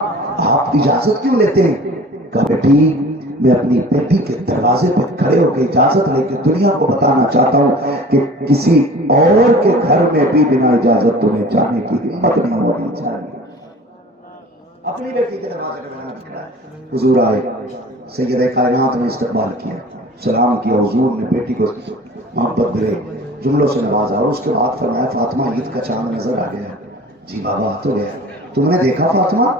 آپ اجازت کیوں لیتے ہیں؟ کہا بیٹی میں اپنی بیٹی کے دروازے پہ کھڑے ہو کے اجازت لے کے دنیا کو بتانا چاہتا ہوں کہ کسی اور کے گھر میں بھی بنا اجازت تمہیں جانے کی ہمت نہیں ہونی چاہیے۔ اپنی بیٹی کے دروازے پہ بنا کھڑا ہے، حضور آئے، سید کائنات نے استقبال کیا، سلام کیا، حضور نے بیٹی کو محبت بھرے جملوں سے نوازا، اور اس کے بعد فرمایا فاطمہ عید کا چاند نظر آ گیا۔ جی بابا آ تو گیا، تم نے دیکھا فاطمہ؟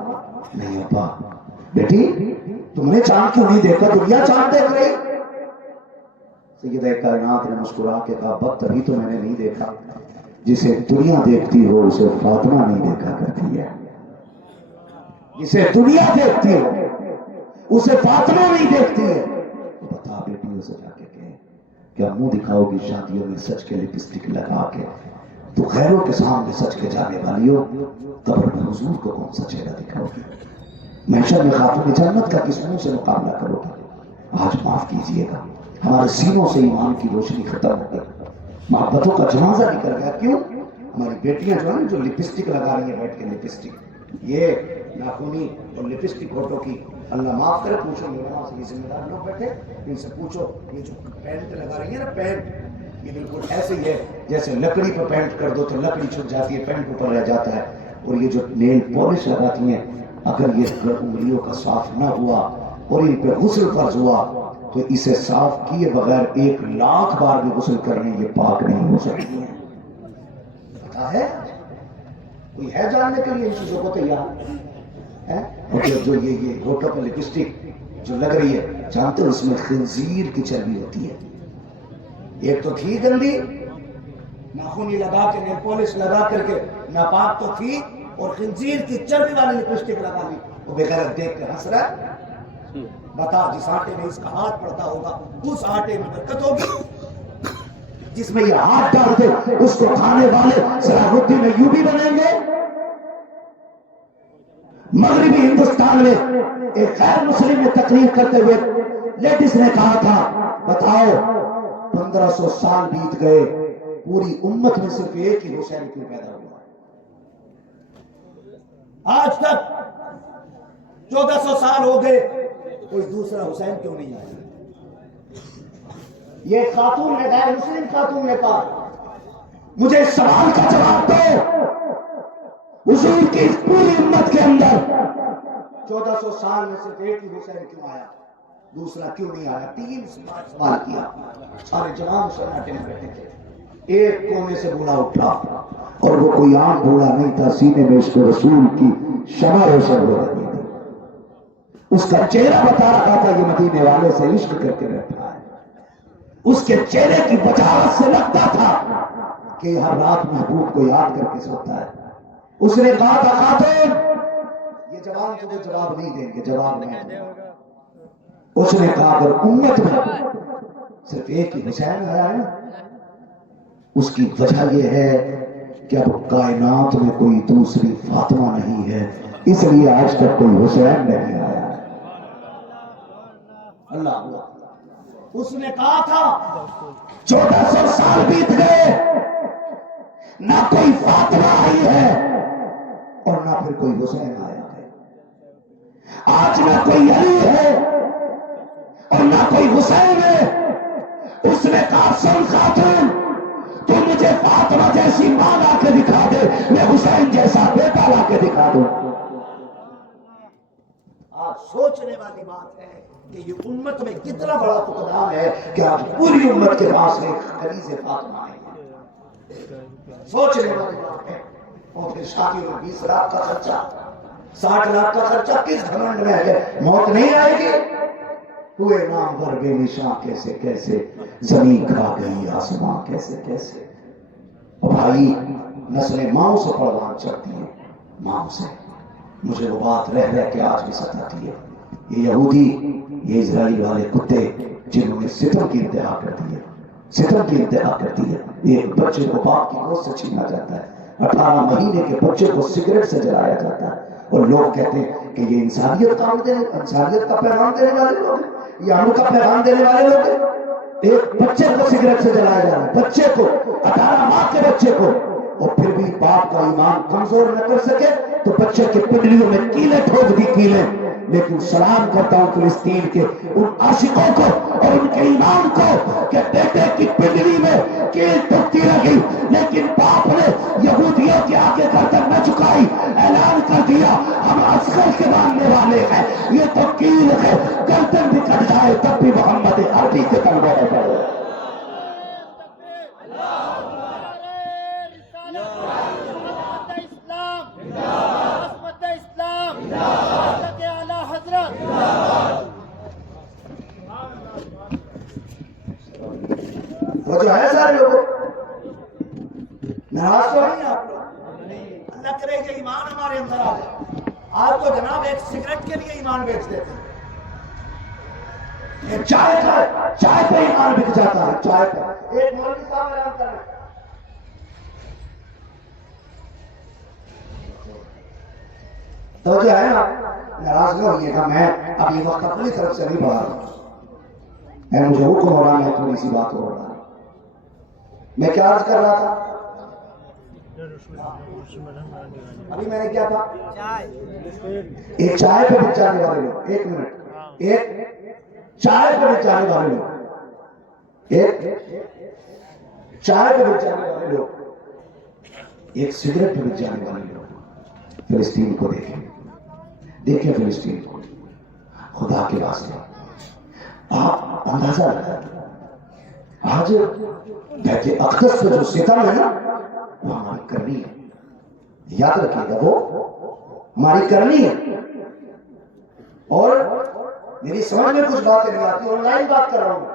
نہیں ابا۔ بیٹی تم نے چاند کیوں نہیں دیکھا؟ دنیا چاند دیکھ رہی۔ سیدہ کائنات نے مسکرا کے کہا وقت ابھی تو میں نے نہیں دیکھا، جسے دنیا دیکھتی ہو اسے فاطمہ نہیں دیکھا کرتی ہے، جسے دنیا دیکھتی ہو اسے فاطمہ نہیں دیکھتی ہے۔ بتا بیٹی اسے جا کے کہے کیا منہ دکھاؤ گی شادیوں میں سچ کے لپسٹک لگا کے؟ تو غیروں کے سامنے سچ کے جانے والی ہو، قبر میں حضور کو کون سا چہرہ دکھاؤ گی؟ محشر میں خاتون جنت کا کس منہ سے مقابلہ کرو گے؟ آج معاف کیجئے گا، ہمارے سینوں سے ایمان کی روشنی ختم ہو گئی، محبتوں کا جنازہ نکل گیا۔ کیوں؟ ہماری بیٹیاں جو ہیں جو لپسٹک لگا رہی ہیں بیٹھ کے، لپسٹک یہ ناخونی اور لپسٹک ہوٹوں کی، اللہ معاف کرے، پوچھو میرے سے یہ ذمہ دار لوگ بیٹھے ان سے پوچھو، یہ جو پینٹ لگا رہی ہیں نا پینٹ، یہ بالکل ایسے ہی ہے جیسے لکڑی پر پینٹ کر دو تو لکڑی چھپ جاتی ہے، پینٹ اوپر رہ جاتا ہے۔ اور یہ جو نیل پالش لگاتی ہیں، اگر یہ انگلیوں کا صاف نہ ہوا اور ان پہ غسل فرض ہوا تو اسے صاف کیے بغیر 1,00,000 بار بھی غسل کرنے یہ پاک نہیں ہو سکتی ہیں۔ پتا ہے کوئی ہے جاننے کے لیے ان چیزوں کو تیار ہے؟ جو یہ ہوٹل پہ لپسٹک جو لگ رہی ہے، جانتے ہو اس میں خنزیر کی چربی ہوتی ہے۔ ایک تو تھی گندی، ناخونی لگا کے نیل پالش لگا کر کے ناپاک تو تھی، اور خنزیر کی چربی والی لپسٹک لگا لی، وہ بغیرت دیکھ کے ہنس رہا ہے۔ بتا جس آٹے میں اس کا ہاتھ پڑتا ہوگا اس آٹے میں برکت ہوگی، جس میں یہ ہاتھ ڈالتے اس کو کھانے والے صلاح الدین ایوبی بنیں گے۔ مغربی ہندوستان میں ایک غیر مسلم نے تقریر کرتے ہوئے لیڈیز نے کہا تھا بتاؤ 1500 سال بیت گئے، پوری امت میں صرف ایک ہی حسین کیوں پیدا ہوا؟ آج تک 1400 سال ہو گئے، کوئی دوسرا حسین کیوں نہیں آیا؟ یہ خاتون نے، غیر مسلم خاتون نے کہا مجھے اس سوال کا جواب دو، حضور کی اس پوری امت کے اندر 1400 سال میں صرف ایک ہی حسین کیوں آیا، دوسرا کیوں نہیں آیا؟ 3 سوال کیا، سارے جوان سناٹے میں بیٹھے تھے۔ ایک کونے سے بولا اٹھا، اور وہ کوئی عام بوڑھا نہیں تھا، سینے میں اس کو رسول کی شمع روشن ہو رہی تھی، اس کا چہرہ بتا رہا تھا یہ مدینے والے سے عشق کر کے بیٹھا ہے۔ اس کے چہرے کی بجاوٹ سے لگتا تھا کہ ہر رات محبوب کو یاد کر کے سوتا ہے۔ اس نے کہا تھا خاتون یہ جوان تجھے جواب نہیں دیں گے، جواب میں دوں گا۔ اس نے کہا اگر امت میں صرف ایک ہی حسین آیا ہے نا، اس کی وجہ یہ ہے کہ اب کائنات میں کوئی دوسری فاطمہ نہیں ہے، اس لیے آج تک کوئی حسین نہیں آیا۔ اللہ اس نے کہا تھا 1400 سال بیت گئے، نہ کوئی فاطمہ آئی ہے اور نہ پھر کوئی حسین آیا ہے۔ آج نہ کوئی علی ہے اور نہ کوئی حسین ہے۔ اس نے کہا سن خاتون تو مجھے فاطمہ جیسی ماں لا کے دکھا دے، میں حسین جیسا بیٹا لا کے دکھا دوں۔ آج سوچنے والی بات ہے کہ یہ امت میں کتنا بڑا فقدان ہے کہ آج پوری امت کے پاس ایک خلیز فاطمہ ہے۔ سوچنے والی بات ہے۔ اور پھر شادیوں میں 20 لاکھ کا خرچہ، 60 لاکھ کا خرچہ کس گھمنڈ میں ہے؟ موت نہیں آئے گی؟ ہوئے نام بھر بے نشاں کیسے کیسے، زمین کھا گئی آسمان کیسے کیسے۔ اور بھائی نسلیں ماں سے پروان چڑھتی ہیں، ماں سے۔ مجھے وہ بات رہ رہ کے آج بھی ستاتی ہے، یہ یہودی، یہ اسرائیل والے کتے جنہوں نے ستم کی انتہا کر دی ہے، ستم کی انتہا کر دی ہے۔ ایک بچے کو باپ کی گود سے چھینا جاتا ہے، 18 مہینے کے بچے کو سگریٹ سے جلایا جاتا ہے، اور لوگ کہتے ہیں کہ یہ انسانیت کا پیغام دینے والے لوگ ہیں، یہ امن کا پیغام دینے والے لوگ ہیں۔ ایک بچے کو سگریٹ سے جلایا جا رہا ہے، بچے کو، 18 ماہ کے بچے کو، اور پھر بھی باپ کا ایمان کمزور نہ کر سکے تو بچے کے پنڈلیوں میں کیلیں ٹھوک دی کیلیں، لیکن سلام کرتا ہوں فلسطین کے ان عاشقوں کو اور ان کے ایمان کو کہ بیٹے کی پنڈلی میں کیل ٹوکتی رہی، لیکن باپ نے یہودیوں کے آگے گردن نہ جھکائی، اعلان کر دیا ہم اصغر کے ماننے والے ہیں، یہ تو کیل ہے، گردن بھی کٹ جائے تب بھی محمد عربی کے تلوے میں پڑے۔ وہ جو ہے سارے لوگوں ناراض تو نہیں آپ لوگ؟ اللہ کرے کہ ایمان ہمارے اندر آ جائے۔ آج تو جناب ایک سگریٹ کے لیے ایمان بیچ دیتے ہیں، ایک چائے پہ ایمان بک جاتا ہے، چائے پہ۔ ایک مولوی صاحب اعلان کر رہے ہیں، توجہ ہے نا، ناراض نہ ہوئیے گا، میں اب یہ وقت اپنی طرف سے نہیں پڑھا رہا، مجھے حکم ہو رہا ہے، تھوڑی سی بات ہو رہا ہے۔ میں کیا عرض کر رہا تھا ابھی؟ میں نے کیا تھا؟ ایک چائے پہ بک جانے والے لوگ، ایک منٹ، ایک چائے پہ بک جانے والے لوگ، ایک چائے پہ بک جانے والے لوگ، ایک سگریٹ پہ بک جانے والے لوگ۔ فلسطین کو دیکھیں فلسطین کو، خدا کے واسطے آپ اندازہ لگائیں، آج بیت اقدس پہ جو ستم ہے نا وہ ہماری کرنی ہے، یاد رکھیے گا، وہ ہماری کرنی ہے۔ اور میری سمجھ میں کچھ باتیں نہیں آتی، آن لائن بات کر رہا ہوں،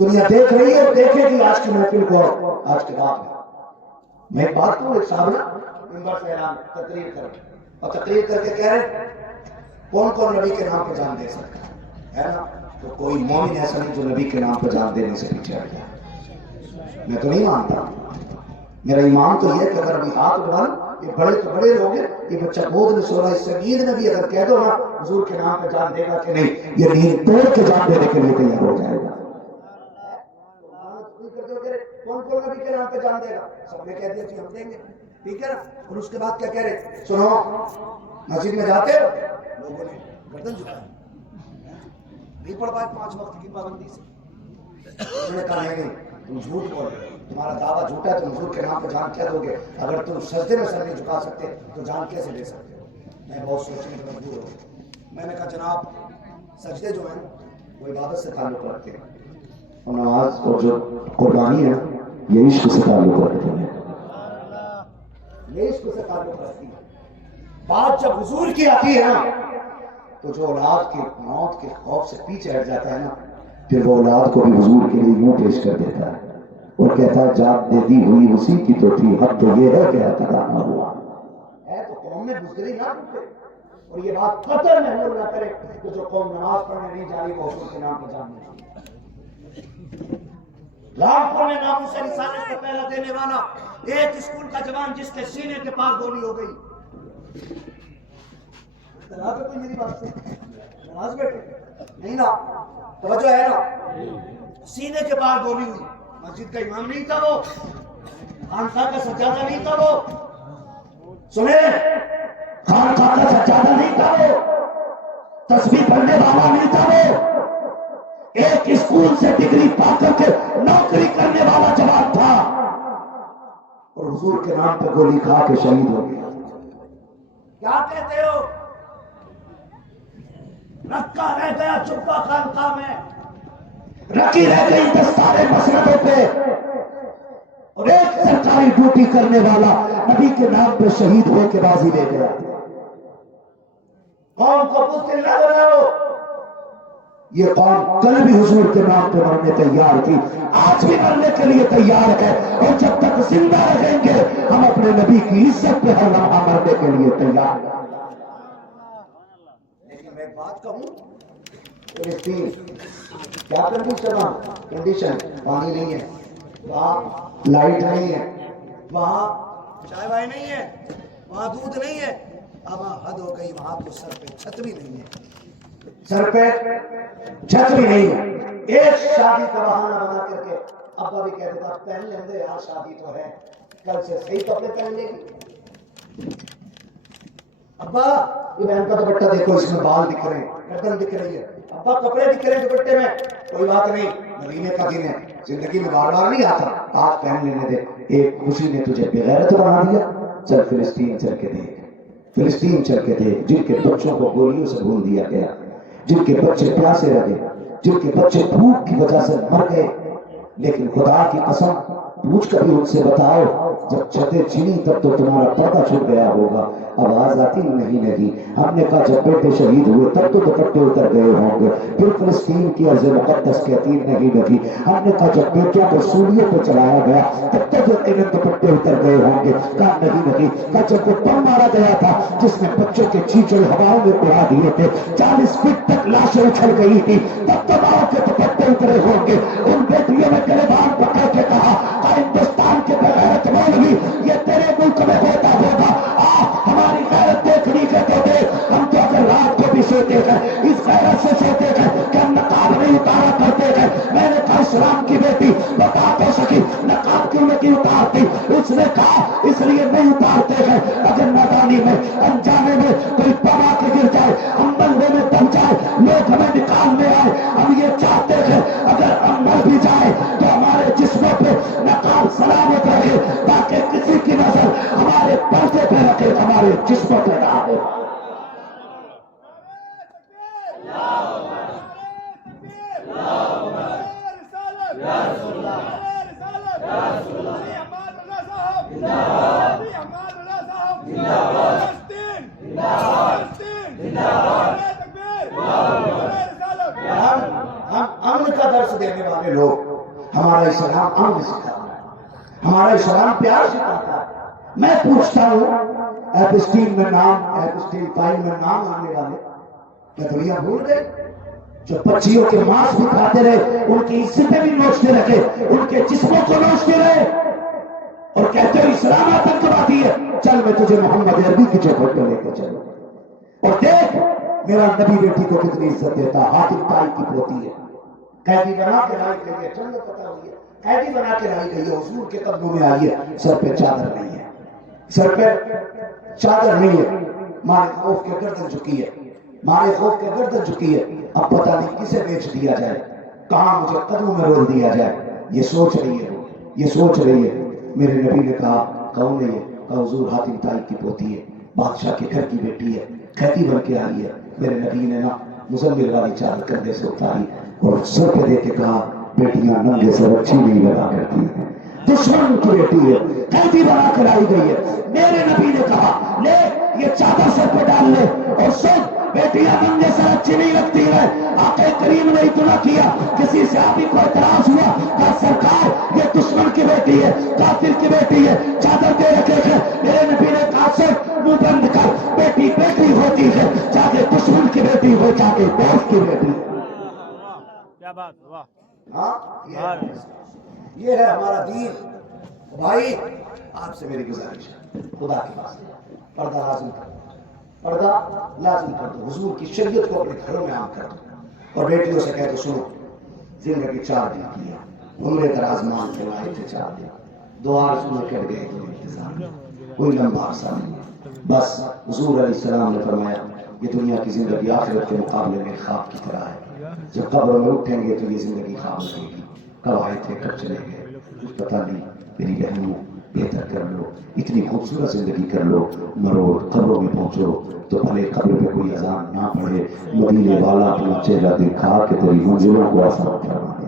دنیا دیکھ رہی ہے اور دیکھے گی آج کی محفل کو، آج کے بعد میں ایک بات کروں، ایک صاحب نا منبر سے اعلان تقریر کر رہے اور تقریر کر کے کہہ رہے کون کون نبی کے نام پہ جان دے سکتا ہے نا؟ تو کوئی مومن ایسا نہیں جو نبی کے نام پہ جان دینے سے پیچھے ہٹ گیا۔ میں تو نہیں مانتا، میرا ایمان تو یہ ہے کہ اگر ابھی ہاتھ اٹھانا، یہ بڑے تو بڑے لوگ ہیں، یہ بچہ گود میں سو رہا ہے، اس سے نیند نبی اگر کہہ دو نا حضور کے نام پہ جان دے گا کہ نہیں، یہ نیند توڑ کے جان دینے کے لیے تیار ہو جائے گا۔ کون کون نبی کے نام پہ جان دے گا؟ سب نے کہہ دیا کہ ہم دیں گے، ٹھیک ہے نا؟ اور اس کے بعد کیا کہہ رہے؟ سنو، مسجد میں جاتے ہو، لوگوں نے گردن جھکایا، نہیں پڑھ پائے 5 وقت کی پابندی سے، انہوں نے کہا نہیں تم جھوٹ بول رہے ہو، تمہارا دعویٰ جھوٹا ہے، تم حضور کے نام پہ جان کیا دو گے؟ اگر تم سجدے میں سر نہیں جھکا سکتے تو جان کیسے دے سکتے ہو؟ میں بہت سوچنے پر مجبور ہو گیا، میں نے کہا جناب سجدے جو ہیں وہ عبادت سے تعلق رکھتے ہیں، اور نماز اور جو قربانی ہے یہ عشق سے تعلق رکھتے ہیں، یہ عشق سے تعلق رکھتی ہے۔ بات جب حضور کی آتی ہے نا تو جو اولاد کی موت کے خوف سے پیچھے ہٹ جاتا ہے نا، پھر وہ اولاد کو بھی حضور کے لیے یوں پیش کر دیتا ہے اور کہتا ہے جات دے دی ہوئی اسی کی تو تھی، حق تو یہ ہے کہ اعتراف نہ ہوا ہے، تو قوم میں بزدلی نہ کرے، اور یہ بات قطر محمول نہ کرے کہ جو قوم نماز پڑھنے نہیں جا رہی وہ حضور کے نام پہ جاننے والی۔ لاکھوں میں ناموں سے رسالت کا پہلا دینے والا ایک اسکول کا جوان جس کے سینے کے پار گولی ہو گئی، ناراض ہے کوئی میری بات سے؟ ناراض بیٹھے نہیں نا، توجہ ہے نا، سینے کے پار گولی ہوئی، مسجد کا امام نہیں تھا وہ، خانقاہ کا سجادہ نہیں تھا وہ، سنیں، خانقاہ کا سجادہ نہیں تھا وہ، تسبیح پڑھنے والا نہیں تھا وہ، ایک اسکول سے ڈگری پا کر کے نوکری کرنے والا جوان تھا، اور حضور کے نام پہ گولی کھا کے شہید ہو گیا۔ کیا کہتے ہو؟ رکھا رہ گیا چپا خانقاہ میں، رکھی رہ گئی دستارے مسندوں پہ، اور ایک سرکاری ڈیوٹی کرنے والا نبی کے نام پہ شہید ہو کے بازی لے گیا۔ قوم کو بزدل نہ بناؤ، یہ قوم کل بھی حضور کے نام پہ مرنے تیار تھی، آج بھی مرنے کے لیے تیار ہے، اور جب تک زندہ رہیں گے ہم اپنے نبی کی عزت پہ ہر لمحہ مرنے کے لیے تیار ہیں۔ لیکن میں ایک بات کہوں، فلسطین کیا کنڈیشن، پانی نہیں ہے وہاں، لائٹ نہیں ہے وہاں، چائے وائے نہیں ہے وہاں، دودھ نہیں ہے، اب حد ہو گئی، وہاں تو سر پہ چھت بھی نہیں ہے، سر پہ چھت بھی نہیں ہے۔ ایک شادی کا بہانہ بنا کر کے ابا بھی کہہ دیتا پہن لیں گے، یار شادی تو ہے، کل سے صحیح کپڑے پہن لیں گے، ابا یہ بہن کا دوپٹہ دیکھو، اس میں بال دکھ رہے ہیں، گردن دکھ رہی ہے، ابا کپڑے دکھ رہے ہیں دوپٹے میں، کوئی بات نہیں، مدینے کا دن ہے، زندگی میں بار بار نہیں آتا، آج پہن لینے دے، ایک خوشی نے تجھے بغیرت بنا دیا، چل فلسطین چل کے دیکھ، فلسطین چل کے دیکھ، جن کے بچوں کو گولیوں سے بھون دیا گیا، جن کے بچے پیاسے رہے، جن کے بچے بھوک کی وجہ سے مر گئے، لیکن خدا کی قسم پوچھ کبھی ان سے بتاؤ، جب چھتیں چھنی تب تو تمہارا پردہ چھپ گیا ہوگا، آواز آتی نہیں لگی، ہم نے کہا جب بیٹے شہید ہوئے تب تو دوپٹے اتر گئے ہوں گے، پھر فلسطین کی عرض مقدس کہتی نہیں لگی، ہم نے کہا جب بیٹوں کو سولیوں پہ چلایا گیا تب تو یقیناً دوپٹے اتر گئے ہوں گے، کہا نہیں لگی، کہا جب وہ بم مارا گیا تھا جس نے بچوں کے چیچڑ ہواؤں میں اڑا دیے تھے، 40 فٹ تک لاشیں اچھل گئی تھی، تب تو ماؤں کے دوپٹے اترے ہوں گے، ان بیٹیوں نے گریبان پکڑ کے کہا ہندوستان کے بغیرت مولوی یہ تیرے ملک میں ہوتا ہوگا، ہماری غیرت دیکھنی کے تو دے، ہم تو اگر رات کو بھی سوتے گئے اس غیرت سے سوتے گئے کہ ہم نقاب نہیں اتارا کرتے گئے، میں نے کہا اسلام کی بیٹی بتا تو سکی نقاب کیوں نہیں اتارتی، اس نے کہا اس لیے نہیں اتارتے گئے اگر نادانی میں انجانے میں کوئی پما کے گر جائے، ہم بندے میں دب جائے، لوگ ہمیں نکالنے آئے، ہم یہ چاہتے ہیں اگر ہم مر بھی جائے تو ہمارے جسموں پہ نقاب سلامت رکھے تاکہ کسی کی نظر ہمارے پردے پہ رکھے، ہمارے جسموں پہ نہ آئے۔ امن کا درس دینے والے لوگ، ہمارا اسلام امن سکھاتا ہے، ہمارا اسلام پیار سکھاتا ہے۔ میں پوچھتا ہوں ایپسٹین میں نام، ایپسٹین فائل میں نام آنے والے کیا دنیا بھول گئے؟ جو بچیوں کے ماس بھی کھاتے رہے، ان کی عزتیں بھی نوچتے رکھے، ان کے جسموں کو نوچتے رہے، اور کہتے ہو اسلام آتنکوادی ہے، چل میں تجھے محمد عربی کی چوکھٹ پہ لے کے چلوں، اور دیکھ میرا نبی بیٹی کو کتنی عزت دیتا، حاتم طائی کی پوتی ہے، قیدی بنا کے لائی گئی ہے، چند پتہ ہوئی ہے، قیدی بنا کے لائی گئی ہے، حضور کے قدموں میں آئی ہے، سر پہ چادر نہیں ہے، سر پہ چادر نہیں ہے، مارے خوف کے گردن جھکی ہے، مارے خوف کے گردن جھکی ہے، اب پتہ نہیں کسے بیچ دیا جائے، کہاں مجھے قدموں میں رول دیا جائے، یہ سوچ رہی ہے، یہ سوچ رہی ہے۔ میرے نبی نے کہا کون ہے یہ؟ کہا حضور حاتم طائی کی پوتی ہے، بادشاہ کے گھر کی بیٹی ہے، قیدی بن کے آئی ہے۔ میرے نبی نے نا مزمل والی چادر کندھے سے اتاری اور سر پہ دے کے کہا بیٹیاں ننگے سر اچھی نہیں لگا کرتی ہیں، دشمن کی بیٹی ہے، قیدی بنا کر آئی گئی ہے۔ میرے نبی نے کہا لے یہ چادر سر پہ ڈال لے اور سن بیٹیاں ننگے سر اچھی نہیں لگتی ہے۔ آقا کریم نے اتنا کیا، کسی صحابی کو اعتراض ہوا، کہا سرکار یہ دشمن کی بیٹی ہے، قاتل کی بیٹی ہے، چادر دے رکھے ہیں۔ میرے نبی نے کہا سن منہ بند کر، بیٹی بیٹی ہوتی ہے، چاہے دشمن کی بیٹی ہو چاہے دوست کی بیٹی ہو۔ کیا بات، واہ، ہاں یہ ہے ہمارا دین۔ بھائی آپ سے میری گزارش ہے، خدا کے واسطے پردہ لازم کر دو، پردہ لازم کر دو، حضور کی شریعت کو اپنے گھروں میں عام کر دو، اور بیٹیوں سے کہہ دو سنو زندگی 4 دن کی ہے، عمر دراز مان کے لائے تھے 4 دن، 2 آرزو میں کٹ گئے تو انتظار میں کوئی لمبا عرصہ نہیں ہے، بس حضور علیہ السلام نے فرمایا یہ دنیا کی زندگی آخرت کے مقابلے میں خواب کی طرح ہے، جب قبر میں اٹھیں گے تو یہ زندگی خواب لگے گی، کب آئے تھے کب چلے گئے کچھ پتہ نہیں۔ میری بہنوں بہتر کر لو، اتنی خوبصورت زندگی کر لو، مرو قبروں میں پہنچو تو بھلے قبر پہ کوئی اذان نہ پڑھے، مدینے والا اپنا چہرہ دکھا کے تیری منزلوں کو آسان فرما دے۔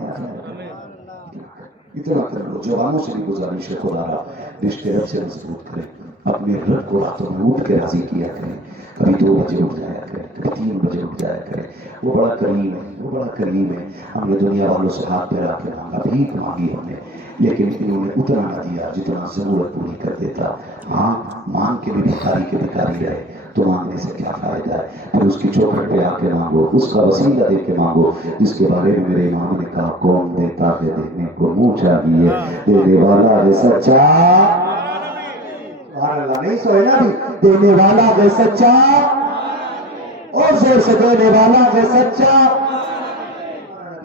اتنا کر لو۔ جوانوں سے بھی گزارش ہے خدا را رشتے رب سے مضبوط کریں، اپنے رب کو راتوں میں اٹھ کے راضی کیا کریں، کبھی 2 بجے اٹھ جایا کریں، کبھی 3 بجے اٹھ جایا کریں، وہ بڑا کریم ہے، وہ بڑا کریم ہے۔ ہم نے دنیا والوں سے ہاتھ پھیلا کے مانگا، بھیک مانگی ہم نے، لیکن انہوں نے اتنا نہ دیا جتنا ضرورت پوری کر دیتا۔ ہاں مانگ کے بھی بھکاری کے بھکاری رہے تو مانگنے سے کیا فائدہ ہے؟ پھر اس کی چوکھٹ پہ آ کے مانگو، اس کا وسیلہ دے کے مانگو، جس کے بارے میں میرے امام نے کہا کون دیتا ہے دینے کو منہ چاہیے، دینے والا ہے سچا، سبحان اللہ، نہیں سوئے نا بھی، دینے والا ہے سچا، اور زور سے دینے والا ہے سچا۔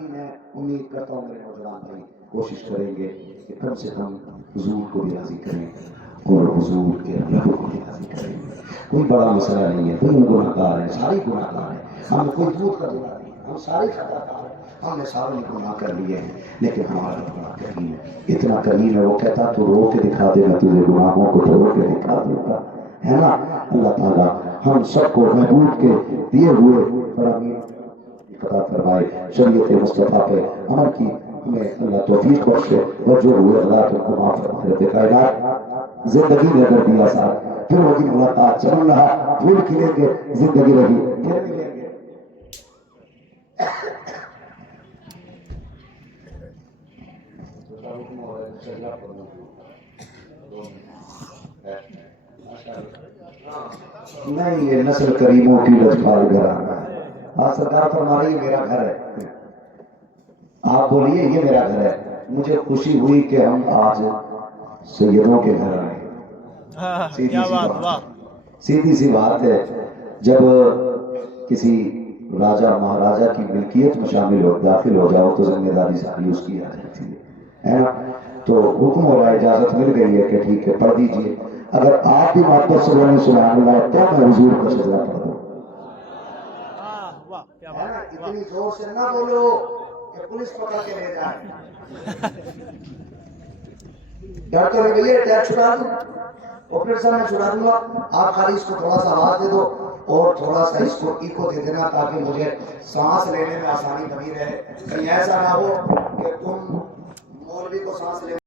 میں امید کرتا ہوں میرے نوجوان بھائی کوشش کریں گے کہ کم سے کم حضور کو بھی راضی کریں اور حضور کے رب کو بھی راضی کریں گے۔ کوئی بڑا مسئلہ نہیں ہے، کوئی گناہگار ہے، سارے گناہگار ہیں، ہم کوئی جھوٹ کا گناہ نہیں ہے، ہم سارے خطا کار ہیں، ہم نے سارے گناہ کر لیے ہیں، لیکن ہمارا گناہ کریم ہے، اتنا کریم ہے، وہ کہتا تو رو کے دکھا دے، میں تجھے گناہوں کو تو رو کے دکھا دوں گا، ہے نا۔ اللہ تعالیٰ ہم سب کو محبوب کے دیے ہوئے فرامین عطا فرمائے، شریعت مصطفیٰ پہ عمل کی ہمیں اللہ توفیق بخشے، اور جو ہوئے اللہ تم کو معاف فرمائے۔ رب کائنات زندگی میں اگر دیا ساتھ پھر ہوگی ملاقات، چمن رہا پھول کھلیں گے، زندگی رہی پھر ملیں گے۔ نہیں، یہ نسل کریموں کی لجپال گھرانا ہے۔ آج سرکار فرما رہی ہے میرا گھر ہے، آپ بولیے یہ میرا گھر ہے۔ مجھے خوشی ہوئی کہ ہم آج سیدوں کے گھر آئے۔ کیا بات، واہ، سیدھی سی بات ہے، جب کسی راجہ مہاراجہ کی ملکیت میں شامل ہو داخل ہو جاؤ تو ذمہ داری ساری اس کی آ جاتی ہے نا۔ تو حکم ہو رہا ہے، اجازت مل گئی ہے کہ ٹھیک ہے پڑھ دیجئے۔ اگر آپ بھی محبت سے بولیں سبحان اللہ تو میں حضور کا سجدہ پڑھ دوں۔ واہ، کیا بات، واہ، اتنی زور سے نہ بولو کہ پولیس پکڑ کے لے جائے۔ ڈاکٹر نے بھیا ٹیگ چھڑا دوں، آپریٹر صاحب میں چھڑا دوں گا، آپ خالی اس کو تھوڑا سا آواز دے دو اور تھوڑا سا اس کو ایکو دے دینا تاکہ مجھے سانس لینے میں آسانی بنی رہے۔ کہیں ایسا نہ ہو کہ تم مولوی کو سانس لینے